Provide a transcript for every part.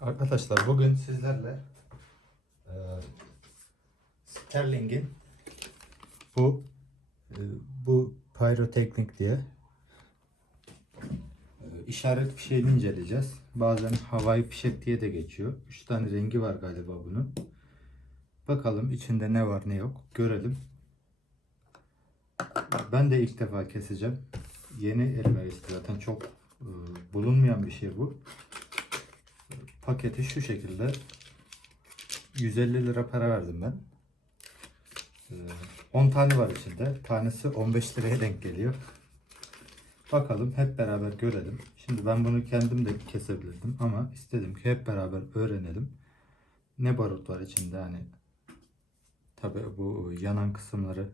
Arkadaşlar bugün sizlerle e, Sterling'in bu e, bu Pyrotechnic diye e, işaret fişeğini inceleyeceğiz. Bazen havai fişek diye de geçiyor. 3 tane rengi var galiba bunun. Bakalım içinde ne var ne yok görelim. Ben de ilk defa keseceğim. Yeni geçti zaten çok e, bulunmayan bir şey bu. Paketi şu şekilde 150 lira para verdim ben. Ee, 10 tane var içinde. Tanesi 15 liraya denk geliyor. Bakalım hep beraber görelim. Şimdi ben bunu kendim de kesebilirdim ama istedim ki hep beraber öğrenelim. Ne barut var içinde hani tabi bu yanan kısımları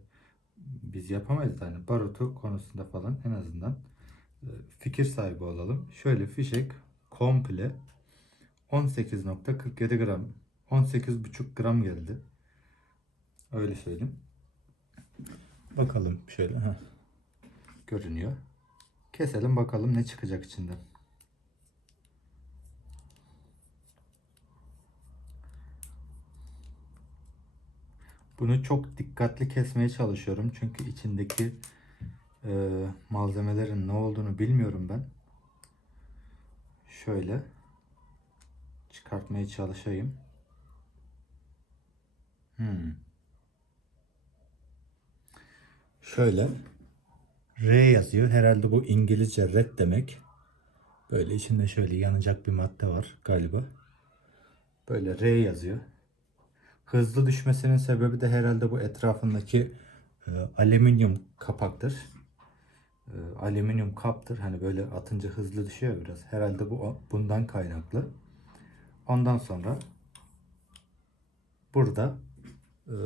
biz yapamayız da hani barutu konusunda falan en azından e, fikir sahibi olalım. Şöyle fişek komple 18.47 gram 18.5 gram geldi. Öyle söyleyeyim. Bakalım şöyle. Heh. Görünüyor. Keselim bakalım ne çıkacak içinden. Bunu çok dikkatli kesmeye çalışıyorum. Çünkü içindeki e, malzemelerin ne olduğunu bilmiyorum ben. Şöyle çıkartmaya çalışayım. Hmm. Şöyle R yazıyor. Herhalde bu İngilizce red demek. Böyle içinde şöyle yanacak bir madde var galiba. Böyle R yazıyor. Hızlı düşmesinin sebebi de herhalde bu etrafındaki e, alüminyum kapaktır. E, alüminyum kaptır. Hani böyle atınca hızlı düşüyor biraz. Herhalde bu bundan kaynaklı. Ondan sonra burada e,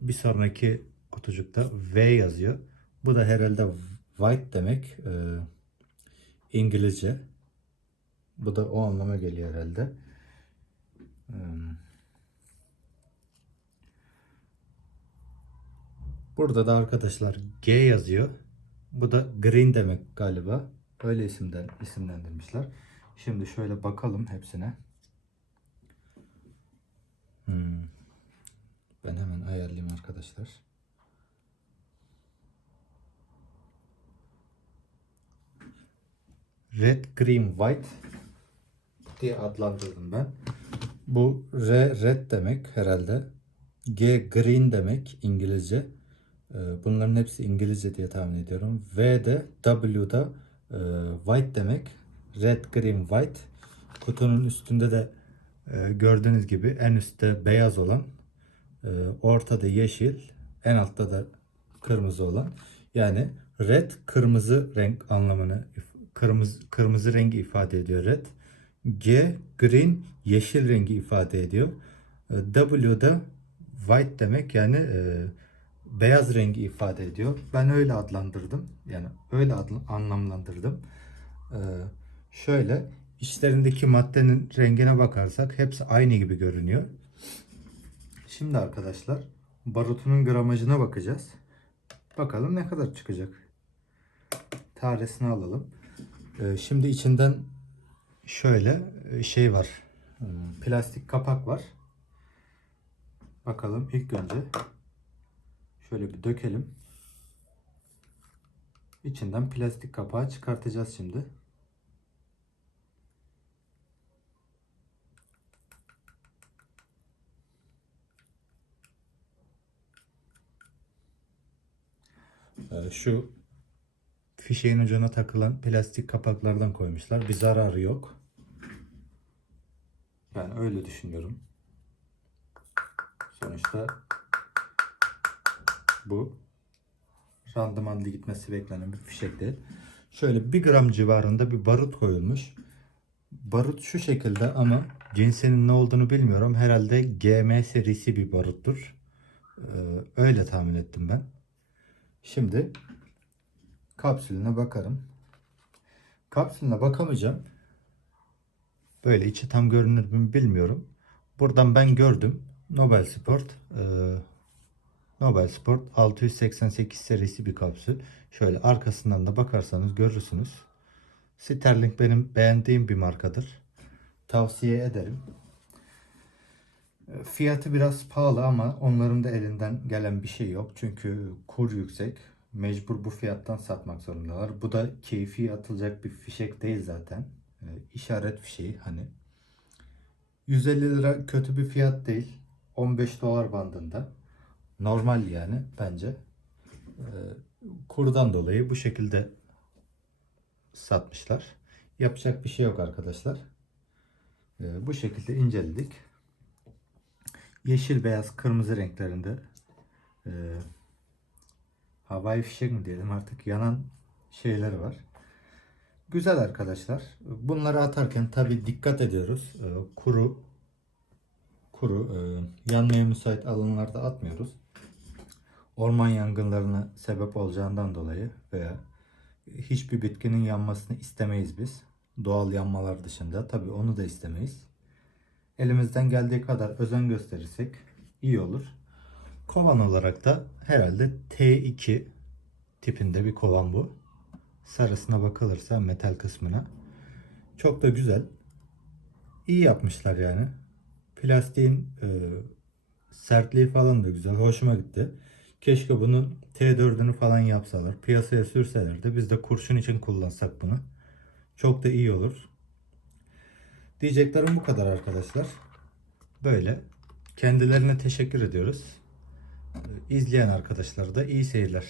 bir sonraki kutucukta V yazıyor. Bu da herhalde white demek. e, İngilizce. Bu da o anlama geliyor herhalde. Hmm. Burada da arkadaşlar G yazıyor. Bu da green demek galiba. Öyle isimden isimlendirmişler. Şimdi şöyle bakalım hepsine. Hmm. Ben hemen ayarlayayım arkadaşlar. Red, green, white diye adlandırdım ben. Bu R red demek herhalde. G green demek İngilizce. Ee, Bunların hepsi İngilizce diye tahmin ediyorum. V de W da e, white demek. Red, green, white. Kutunun üstünde de e, gördüğünüz gibi en üstte beyaz olan, ortada yeşil, en altta da kırmızı olan. Yani red kırmızı renk anlamını kırmızı kırmızı rengi ifade ediyor red. G green yeşil rengi ifade ediyor. E, W da white demek yani e, beyaz rengi ifade ediyor. Ben öyle adlandırdım. Yani öyle adlı, anlamlandırdım. Ee, şöyle içlerindeki maddenin rengine bakarsak hepsi aynı gibi görünüyor. Şimdi arkadaşlar barutunun gramajına bakacağız. Bakalım ne kadar çıkacak. Taresini alalım. Ee, şimdi içinden şöyle e, şey var. Hmm, Plastik kapak var. Bakalım ilk önce Şöyle bir dökelim. İçinden plastik kapağı çıkartacağız şimdi. Şu fişeğin ucuna takılan plastik kapaklardan koymuşlar. Bir zararı yok. Ben öyle düşünüyorum. Sonuçta bu randımanlı gitmesi beklenen bir fişek değil. Şöyle 1 gram civarında bir barut koyulmuş. Barut şu şekilde ama cinsinin ne olduğunu bilmiyorum. Herhalde GM serisi bir baruttur. Ee, öyle tahmin ettim ben. Şimdi kapsülüne bakarım. Kapsülüne bakamayacağım. Böyle içi tam görünür mü bilmiyorum. Buradan ben gördüm. Nobel Sport e, Nobel Sport 688 serisi bir kapsül. Şöyle arkasından da bakarsanız görürsünüz. Sterling benim beğendiğim bir markadır. tavsiye ederim. E, Fiyatı biraz pahalı ama onların da elinden gelen bir şey yok. Çünkü kur yüksek. Mecbur bu fiyattan satmak zorundalar. Bu da keyfi atılacak bir fişek değil zaten. E, işaret fişeği hani. 150 lira kötü bir fiyat değil. 15 dolar bandında. Normal yani bence. E, kurdan dolayı bu şekilde satmışlar. Yapacak bir şey yok arkadaşlar. Bu şekilde inceledik. Yeşil, beyaz, kırmızı renklerinde e, havai fişek mi diyelim artık yanan şeyler var. Güzel arkadaşlar. Bunları atarken tabi dikkat ediyoruz. E, kuru kuru e, yanmaya müsait alanlarda atmıyoruz. Orman yangınlarına sebep olacağından dolayı veya hiçbir bitkinin yanmasını istemeyiz biz. Doğal yanmalar dışında tabi onu da istemeyiz. Elimizden geldiği kadar özen gösterirsek iyi olur. Kovan olarak da herhalde T2 tipinde bir kovan bu. Sarısına bakılırsa metal kısmına. Çok da güzel. İyi yapmışlar yani. Plastiğin e, sertliği falan da güzel. Hoşuma gitti. Keşke bunu T4'ünü falan yapsalar. Piyasaya sürselerdi. Biz de kurşun için kullansak bunu. Çok da iyi olur. Diyeceklerim bu kadar arkadaşlar. Böyle. Kendilerine teşekkür ediyoruz. İzleyen arkadaşlara da iyi seyirler.